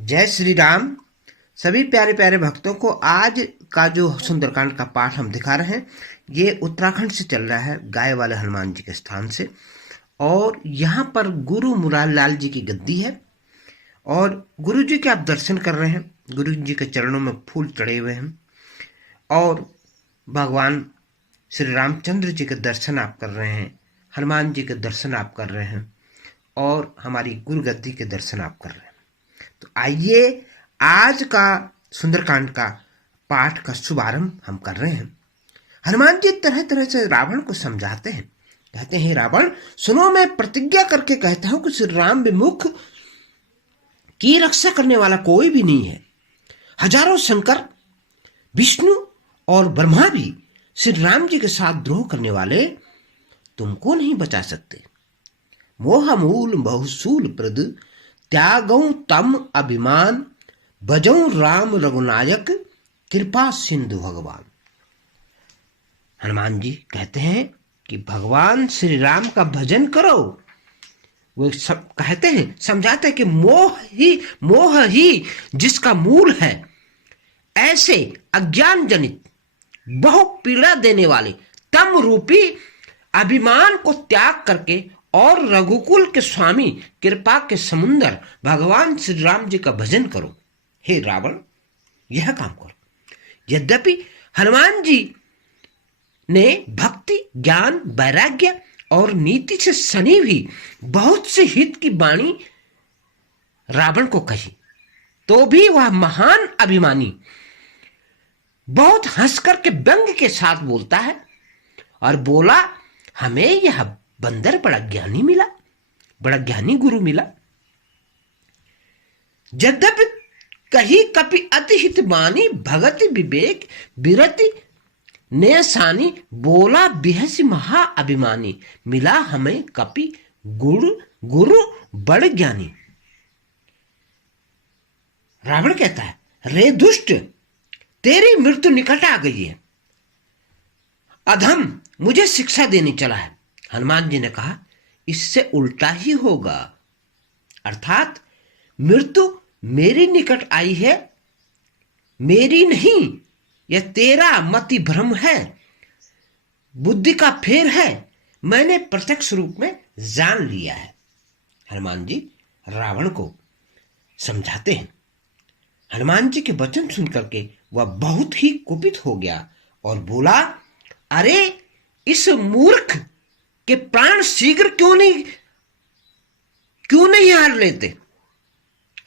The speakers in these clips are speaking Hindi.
जय श्री राम। सभी प्यारे प्यारे भक्तों को आज का जो सुंदरकांड का पाठ हम दिखा रहे हैं, ये उत्तराखंड से चल रहा है, गाय वाले हनुमान जी के स्थान से। और यहाँ पर गुरु मुरार लाल जी की गद्दी है और गुरु जी के आप दर्शन कर रहे हैं। गुरु जी के चरणों में फूल चढ़े हुए हैं और भगवान श्री रामचंद्र जी के दर्शन आप कर रहे हैं, हनुमान जी के दर्शन आप कर रहे हैं और हमारी गुरु गद्दी के दर्शन आप कर रहे हैं। तो आइए आज का सुंदरकांड का पाठ का शुभारंभ हम कर रहे हैं। हनुमान जी तरह तरह से रावण को समझाते हैं। कहते हैं, रावण सुनो, मैं प्रतिज्ञा करके कहता हूं कि श्री राम विमुख की रक्षा करने वाला कोई भी नहीं है। हजारों शंकर, विष्णु और ब्रह्मा भी श्री राम जी के साथ द्रोह करने वाले तुमको नहीं बचा सकते। मोह मूल बहुसूल प्रद त्यागौ तम अभिमान, भजौ राम रघुनायक कृपा सिंधु भगवान। हनुमान जी कहते हैं कि भगवान श्री राम का भजन करो। वो सब कहते हैं, समझाते हैं कि मोह ही जिसका मूल है, ऐसे अज्ञान जनित बहु पीड़ा देने वाले तम रूपी अभिमान को त्याग करके और रघुकुल के स्वामी कृपा के समुंदर भगवान श्री राम जी का भजन करो। हे रावण, यह काम करो। यद्यपि हनुमान जी ने भक्ति, ज्ञान, वैराग्य और नीति से सनी हुई बहुत से हित की वाणी रावण को कही, तो भी वह महान अभिमानी बहुत हंसकर के व्यंग के साथ बोलता है और बोला, हमें यह बंदर बड़ा ज्ञानी मिला, बड़ा ज्ञानी गुरु मिला। यद्यपि कही कपि अति हित बानी, भगति विवेक विरति नेसानी, बोला बिहसी महा अभिमानी, मिला हमें कपि गुरु बड़ ज्ञानी। रावण कहता है, रे दुष्ट, तेरी मृत्यु निकट आ गई है। अधम मुझे शिक्षा देने चला है। हनुमान जी ने कहा, इससे उल्टा ही होगा, अर्थात मृत्यु मेरी निकट आई है, मेरी नहीं। यह तेरा मति भ्रम है, बुद्धि का फेर है, मैंने प्रत्यक्ष रूप में जान लिया है। हनुमान जी रावण को समझाते हैं। हनुमान जी के वचन सुनकर के वह बहुत ही कुपित हो गया और बोला, अरे इस मूर्ख के प्राण शीघ्र क्यों नहीं हार लेते।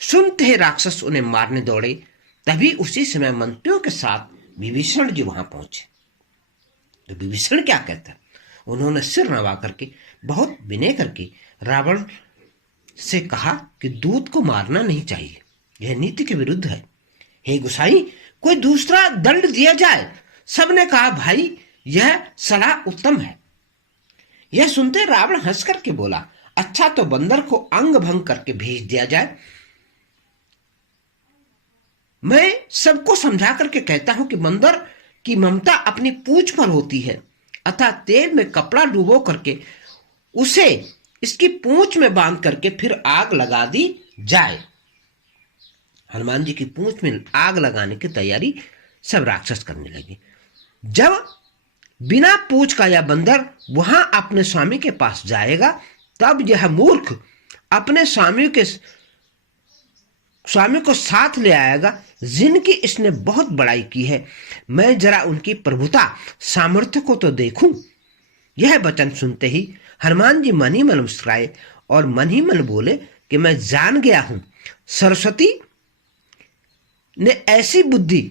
सुनते ही राक्षस उन्हें मारने दौड़े। तभी उसी समय मंत्रियों के साथ विभीषण जी वहां पहुंचे। तो विभीषण क्या कहता है, उन्होंने सिर नवा करके बहुत विनय करके रावण से कहा कि दूत को मारना नहीं चाहिए, यह नीति के विरुद्ध है। हे गुसाई, कोई दूसरा दंड दिया जाए। सबने कहा, भाई यह सलाह उत्तम है। यह सुनते रावण हंस करके बोला, अच्छा तो बंदर को अंग भंग करके भेज दिया जाए। मैं सबको समझा करके कहता हूं कि बंदर की ममता अपनी पूंछ पर होती है, अतः तेल में कपड़ा डुबो करके उसे इसकी पूंछ में बांध करके फिर आग लगा दी जाए। हनुमान जी की पूंछ में आग लगाने की तैयारी सब राक्षस करने लगे। जब बिना पूछ का यह बंदर वहां अपने स्वामी के पास जाएगा, तब यह मूर्ख अपने स्वामी को साथ ले आएगा, जिनकी इसने बहुत बड़ाई की है। मैं जरा उनकी प्रभुता सामर्थ्य को तो देखूं। यह वचन सुनते ही हनुमान जी मन ही मन मुस्कुराए और मन ही मन बोले कि मैं जान गया हूं, सरस्वती ने ऐसी बुद्धि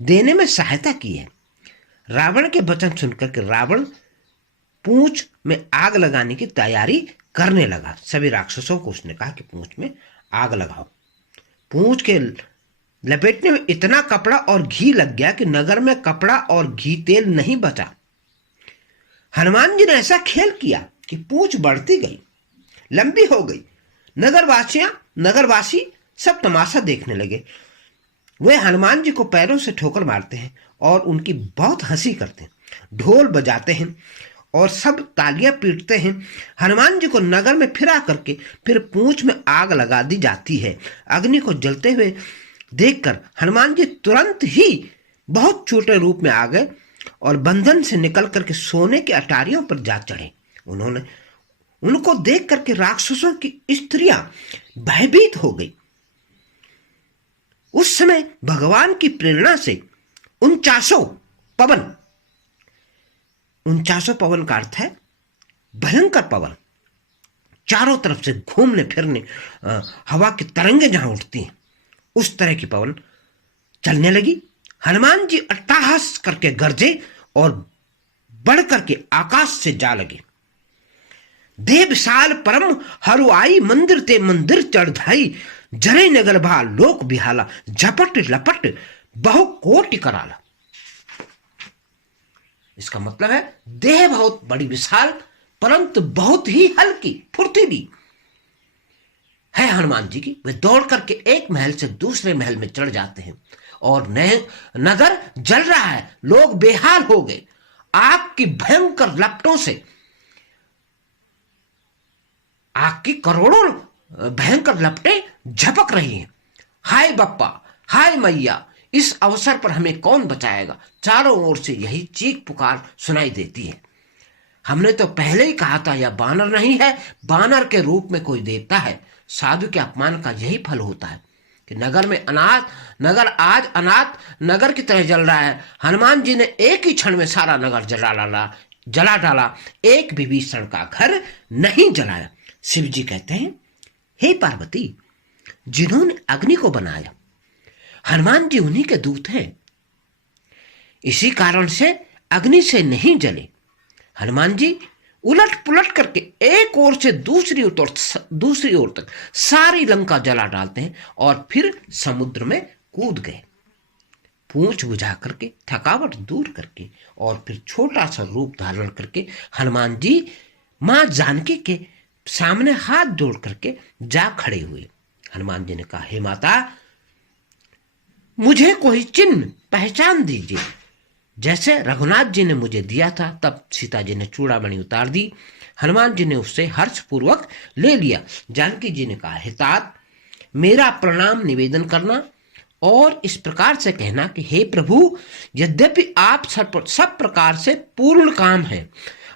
देने में सहायता की है। रावण के वचन सुनकर के रावण पूंछ में आग लगाने की तैयारी करने लगा। सभी राक्षसों को उसने कहा कि पूंछ में आग लगाओ। पूंछ के लपेटने में इतना कपड़ा और घी लग गया कि नगर में कपड़ा और घी तेल नहीं बचा। हनुमान जी ने ऐसा खेल किया कि पूंछ बढ़ती गई, लंबी हो गई। नगरवासी सब तमाशा देखने लगे। वे हनुमान जी को पैरों से ठोकर मारते हैं और उनकी बहुत हंसी करते हैं, ढोल बजाते हैं और सब तालियां पीटते हैं। हनुमान जी को नगर में फिरा करके फिर पूंछ में आग लगा दी जाती है। अग्नि को जलते हुए देखकर हनुमान जी तुरंत ही बहुत छोटे रूप में आ गए और बंधन से निकल करके सोने के अटारियों पर जा चढ़े। उन्होंने उनको देख करके राक्षसों की स्त्रियां भयभीत हो गई। उस समय भगवान की प्रेरणा से 49 पवन, 49 पवन का अर्थ है भयंकर पवन, चारों तरफ से घूमने फिरने हवा की तरंगे जहां उठती हैं उस तरह की पवन चलने लगी। हनुमान जी अट्टहास करके गरजे और बढ़ करके आकाश से जा लगे। देह विशाल परम हरुआई मंदिर ते मंदिर चढ़ाई, जरे नगर भा लोक बिहाला, झपट लपट बहु कोटि कराला। इसका मतलब है देह बहुत बड़ी विशाल परंतु बहुत ही हल्की फुर्तीली है हनुमान जी की। वे दौड़ करके एक महल से दूसरे महल में चढ़ जाते हैं और नगर जल रहा है, लोग बेहाल हो गए। आग की भयंकर लपटों से, आग की करोड़ों भयंकर लपटें झपक रही हैं। हाय बप्पा, हाय मैया, इस अवसर पर हमें कौन बचाएगा। चारों ओर से यही चीख पुकार सुनाई देती है। हमने तो पहले ही कहा था यह बानर नहीं है, बानर के रूप में कोई देवता है। साधु के अपमान का यही फल होता है कि नगर आज अनाथ नगर की तरह जल रहा है। हनुमान जी ने एक ही क्षण में सारा नगर जला डाला, एक भी विभीषण का घर नहीं जलाया। शिव जी कहते हैं, हे पार्वती, जिन्होंने अग्नि को बनाया हनुमान जी उन्हीं के दूत हैं, इसी कारण से अग्नि से नहीं जले। हनुमान जी उलट पुलट करके एक ओर से दूसरी ओर तक सारी लंका जला डालते हैं और फिर समुद्र में कूद गए। पूंछ बुझा करके, थकावट दूर करके और फिर छोटा सा रूप धारण करके हनुमान जी मां जानकी के सामने हाथ जोड़ करके जा खड़े हुए। हनुमान जी ने कहा, हे माता, मुझे कोई चिन्ह पहचान दीजिए। जैसे रघुनाथ जी ने मुझे दिया था, तब सीता जी ने चूड़ामणि उतार दी। हनुमान जी ने उससे हर्षपूर्वक ले लिया। जानकी जी ने कहा, हे तात, मेरा प्रणाम निवेदन करना और इस प्रकार से कहना कि हे प्रभु, यद्यपि आप सब प्रकार से पूर्ण काम है,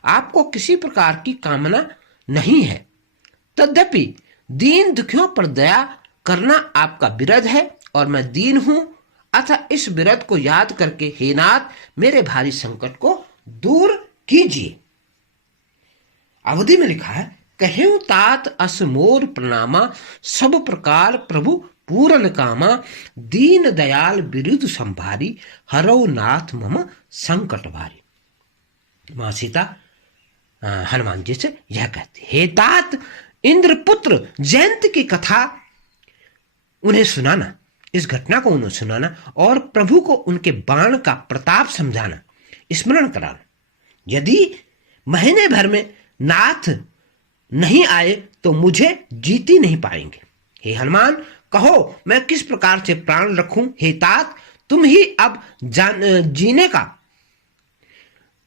आपको किसी प्रकार की कामना नहीं है, तद्यपि दीन दुखियों पर दया करना आपका विरध है और मैं दीन हूं। अतः इस विरध को याद करके हे नाथ, मेरे भारी संकट को दूर कीजिए। अवधि में लिखा है, कहेऊ तात अस मोर प्रणामा, सब प्रकार प्रभु पूरन कामा, दीन दयाल बिरुद संभारी, हरौ नाथ मम संकट भारी। मां सीता हनुमान जी से यह कहती, हे तात, इंद्रपुत्र जयंत की कथा उन्हें सुनाना, इस घटना को उन्हें सुनाना और प्रभु को उनके बाण का प्रताप समझाना, स्मरण कराना। यदि महीने भर में नाथ नहीं आए तो मुझे जीत ही नहीं पाएंगे। हे हनुमान, कहो मैं किस प्रकार से प्राण रखूं। हे तात, तुम ही अब जीने का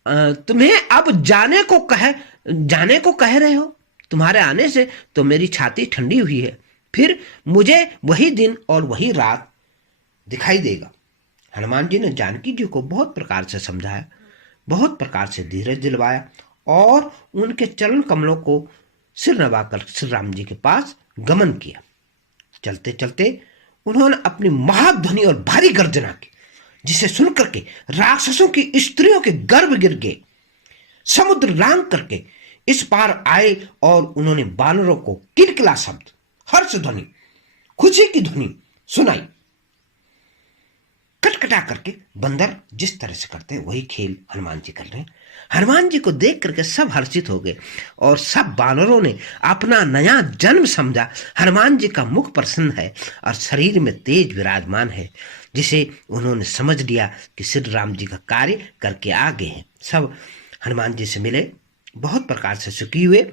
तुम्हें अब जाने को कह रहे हो। तुम्हारे आने से तो मेरी छाती ठंडी हुई है, फिर मुझे वही दिन और वही रात दिखाई देगा। हनुमान जी ने जानकी जी को बहुत प्रकार से समझाया, बहुत प्रकार से धीरज दिलवाया और उनके चरण कमलों को सिर नवाकर श्री राम जी के पास गमन किया। चलते चलते उन्होंने अपनी महाध्वनि और भारी गर्जना की, जिसे सुनकर के राक्षसों की स्त्रियों के गर्भ गिर गए। समुद्र लांग करके इस पार आए और उन्होंने बानरों को किलकिला शब्द, हर्ष ध्वनि, खुशी की ध्वनि सुनाई। कटकटा करके बंदर जिस तरह से करते हैं वही खेल हनुमान जी कर रहे हैं। हनुमान जी को देख करके सब हर्षित हो गए और सब बानरों ने अपना नया जन्म समझा। हनुमान जी का मुख प्रसन्न है और शरीर में तेज विराजमान है, जिसे उन्होंने समझ लिया कि श्री राम जी का कार्य करके आ गए हैं। सब हनुमान जी से मिले, बहुत प्रकार से सुखी हुए,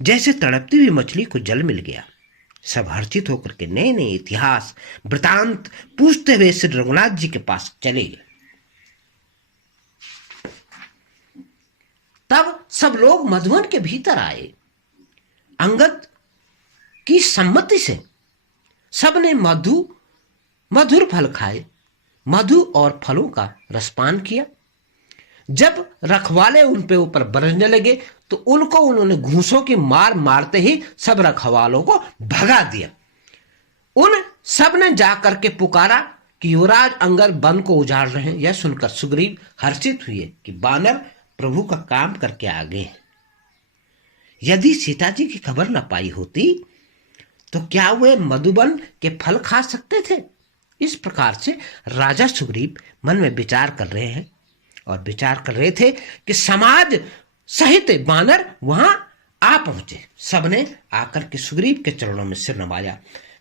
जैसे तड़पती हुई मछली को जल मिल गया। सब हर्षित होकर के नए नए इतिहास वृतांत पूछते हुए श्री रघुनाथ जी के पास चले गए। तब सब लोग मधुवन के भीतर आए। अंगद की सम्मति से सबने मधुर फल खाए, मधु और फलों का रसपान किया। जब रखवाले उन पे ऊपर बरसने लगे तो उनको उन्होंने घूंसों की मार मारते ही सब रखवालों को भगा दिया। उन सब ने जाकर के पुकारा कि युवराज अंगद वन को उजाड़ रहे हैं। यह सुनकर सुग्रीव हर्षित हुए कि बानर प्रभु का काम करके आ गए हैं। यदि सीता जी की खबर न पाई होती तो क्या वे मधुबन के फल खा सकते थे? इस प्रकार से राजा सुग्रीव मन में विचार कर रहे हैं और विचार कर रहे थे कि समाज सहित बानर वहां आ पहुंचे। सबने आकर के सुग्रीव के चरणों में सिर नवाया।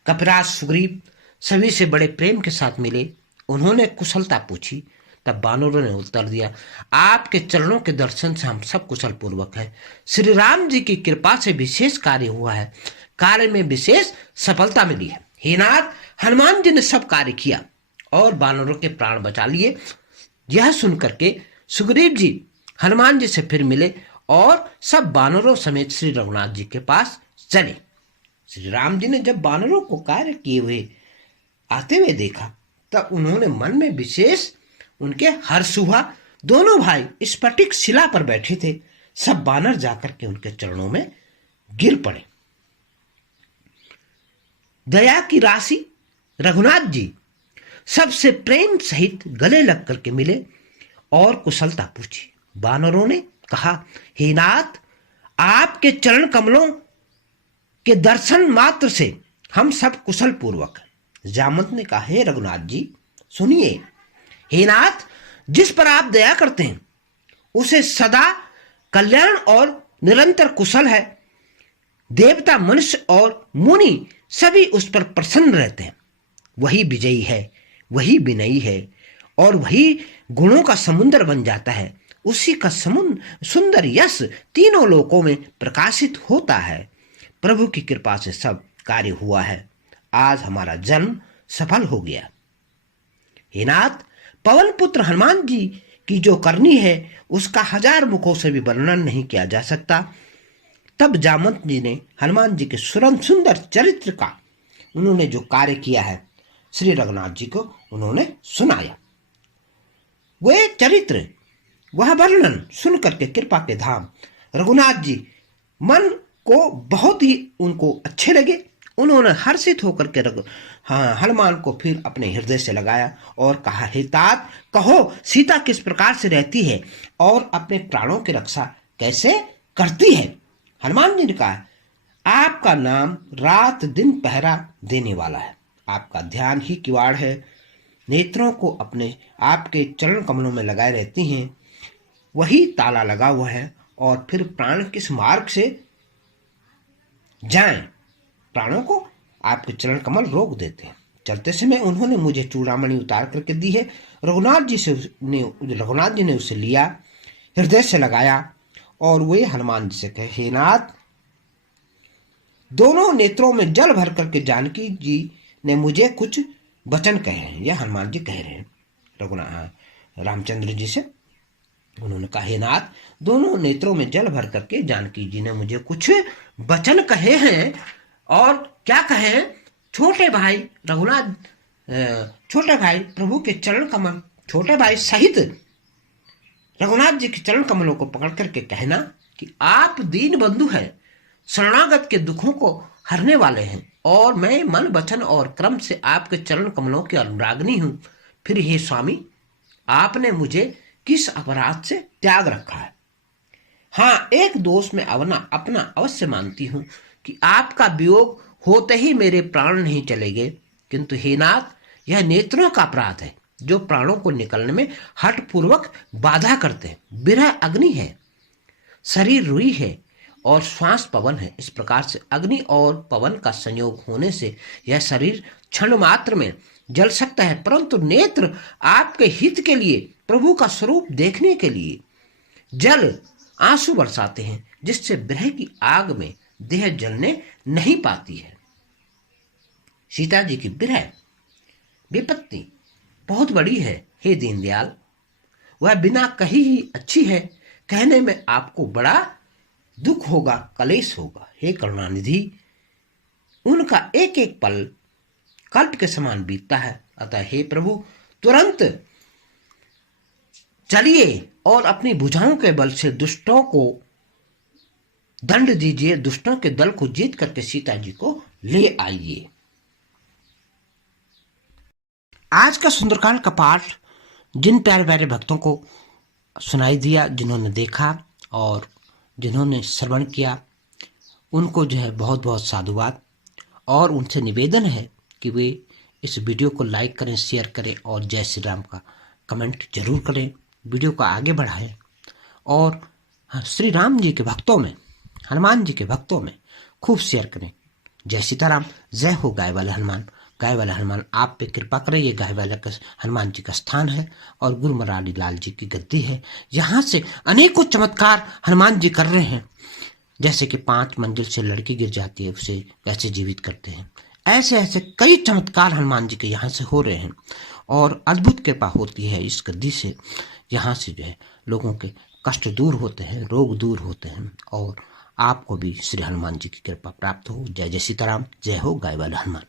कपिराज सुग्रीव सभी से बड़े प्रेम के साथ मिले। उन्होंने कुशलता पूछी। तब बानरों ने उत्तर दिया, आपके चरणों के दर्शन से हम सब कुशल पूर्वक हैं। श्री राम जी की कृपा से विशेष कार्य हुआ है, कार्य में विशेष सफलता मिली है। हे नाथ, हनुमान जी ने सब कार्य किया और बानरों के प्राण बचा लिए। यह सुनकर के सुग्रीव जी हनुमान जी से फिर मिले और सब बानरों समेत श्री रघुनाथ जी के पास चले। श्री राम जी ने जब बानरों को कार्य किए हुए आते हुए देखा तब उन्होंने मन में विशेष उनके हर्ष हुआ। दोनों भाई स्फटिक शिला पर बैठे थे। सब बानर जाकर के उनके चरणों में गिर पड़े। दया की राशि रघुनाथ जी सबसे प्रेम सहित गले लग करके मिले और कुशलता पूछी। बानरों ने कहा, हे नाथ, आपके चरण कमलों के दर्शन मात्र से हम सब कुशल पूर्वक हैं। जामवंत ने कहा, हे रघुनाथ जी सुनिए। हे नाथ, जिस पर आप दया करते हैं उसे सदा कल्याण और निरंतर कुशल है। देवता, मनुष्य और मुनि सभी उस पर प्रसन्न रहते हैं। वही विजयी है, वही विनयी है और वही गुणों का समुद्र बन जाता है। उसी का सुंदर यश तीनों लोकों में प्रकाशित होता है। प्रभु की कृपा से सब कार्य हुआ है। आज हमारा जन्म सफल हो गया। हे नाथ, पवन पुत्र हनुमान जी की जो करनी है उसका 1000 मुखों से भी वर्णन नहीं किया जा सकता। तब जामवंत जी ने हनुमान जी के सुंदर चरित्र का उन्होंने जो कार्य किया है श्री रघुनाथ जी को उन्होंने सुनाया। वे चरित्र, वह वर्णन सुन करके कृपा के धाम रघुनाथ जी मन को बहुत ही उनको अच्छे लगे। उन्होंने हर्षित होकर के हनुमान को फिर अपने हृदय से लगाया और कहा, हे तात, कहो सीता किस प्रकार से रहती है और अपने प्राणों की रक्षा कैसे करती है। हनुमान जी ने कहा, आपका नाम रात दिन पहरा देने वाला है। आपका ध्यान ही किवाड़ है। नेत्रों को अपने आपके चरण कमलों में लगाए रहती हैं, वही ताला लगा हुआ है। और फिर प्राण किस मार्ग से जाएं, प्राणों को आपके चरण कमल रोक देते हैं। चलते समय उन्होंने मुझे चूड़ामणि उतार करके दी है। रघुनाथ जी ने उसे लिया, हृदय से लगाया और वे हनुमान जी से कहे, हे नाथ, दोनों नेत्रों में जल भर करके जानकी जी ने मुझे कुछ वचन कहे हैं। यह हनुमान जी कह रहे हैं रामचंद्र जी से। उन्होंने कहा, हे नाथ, दोनों नेत्रों में जल भर करके जानकी जी ने मुझे कुछ वचन कहे हैं। और क्या कहे हैं? छोटे भाई प्रभु के चरण कमल, छोटे भाई सहित रघुनाथ जी के चरण कमलों को पकड़ करके कहना कि आप दीन बंधु हैं, शरणागत के दुखों को हरने वाले हैं और मैं मन वचन और क्रम से आपके चरण कमलों की अनुरागनी हूं। फिर हे स्वामी, आपने मुझे किस अपराध से त्याग रखा है? हाँ, एक दोष में अपना अवश्य मानती हूं कि आपका वियोग होते ही मेरे प्राण नहीं चलेंगे, किंतु हे नाथ, यह नेत्रों का अपराध है जो प्राणों को निकलने में हठपूर्वक बाधा करते हैं। विरह अग्नि है, शरीर रुई है और श्वास पवन है। इस प्रकार से अग्नि और पवन का संयोग होने से यह शरीर क्षण मात्र में जल सकता है, परंतु नेत्र आपके हित के लिए, प्रभु का स्वरूप देखने के लिए जल आंसू बरसाते हैं, जिससे विरह की आग में देह जलने नहीं पाती है। सीता जी की विरह विपत्ति बहुत बड़ी है हे दीनदयाल। वह बिना कही ही अच्छी है, कहने में आपको बड़ा दुख होगा, कलेश होगा। हे करुणानिधि, उनका एक एक पल कल्प के समान बीतता है। अतः हे प्रभु, तुरंत चलिए और अपनी भुजाओं के बल से दुष्टों को दंड दीजिए, दुष्टों के दल को जीत करके सीता जी को ले आइए। आज का सुंदरकांड का पाठ जिन प्यारे प्यारे भक्तों को सुनाई दिया, जिन्होंने देखा और जिन्होंने श्रवण किया, उनको जो है बहुत बहुत साधुवाद। और उनसे निवेदन है कि वे इस वीडियो को लाइक करें, शेयर करें और जय श्री राम का कमेंट जरूर करें। वीडियो को आगे बढ़ाएं और श्री राम जी के भक्तों में, हनुमान जी के भक्तों में खूब शेयर करें। जय सीताराम। जय हो गाय वाले हनुमान। गाय वाले हनुमान आप पे कृपा करें। ये गाय वाले हनुमान जी का स्थान है और गुरु मुरारी लाल जी की गद्दी है। यहाँ से अनेकों चमत्कार हनुमान जी कर रहे हैं। जैसे कि 5 मंजिल से लड़की गिर जाती है, उसे कैसे जीवित करते हैं। ऐसे ऐसे कई चमत्कार हनुमान जी के यहाँ से हो रहे हैं और अद्भुत कृपा होती है इस गद्दी से। यहाँ से जो है लोगों के कष्ट दूर होते हैं, रोग दूर होते हैं और आपको भी श्री हनुमान जी की कृपा प्राप्त हो। जय जय सीताराम। जय हो गाय वाले हनुमान।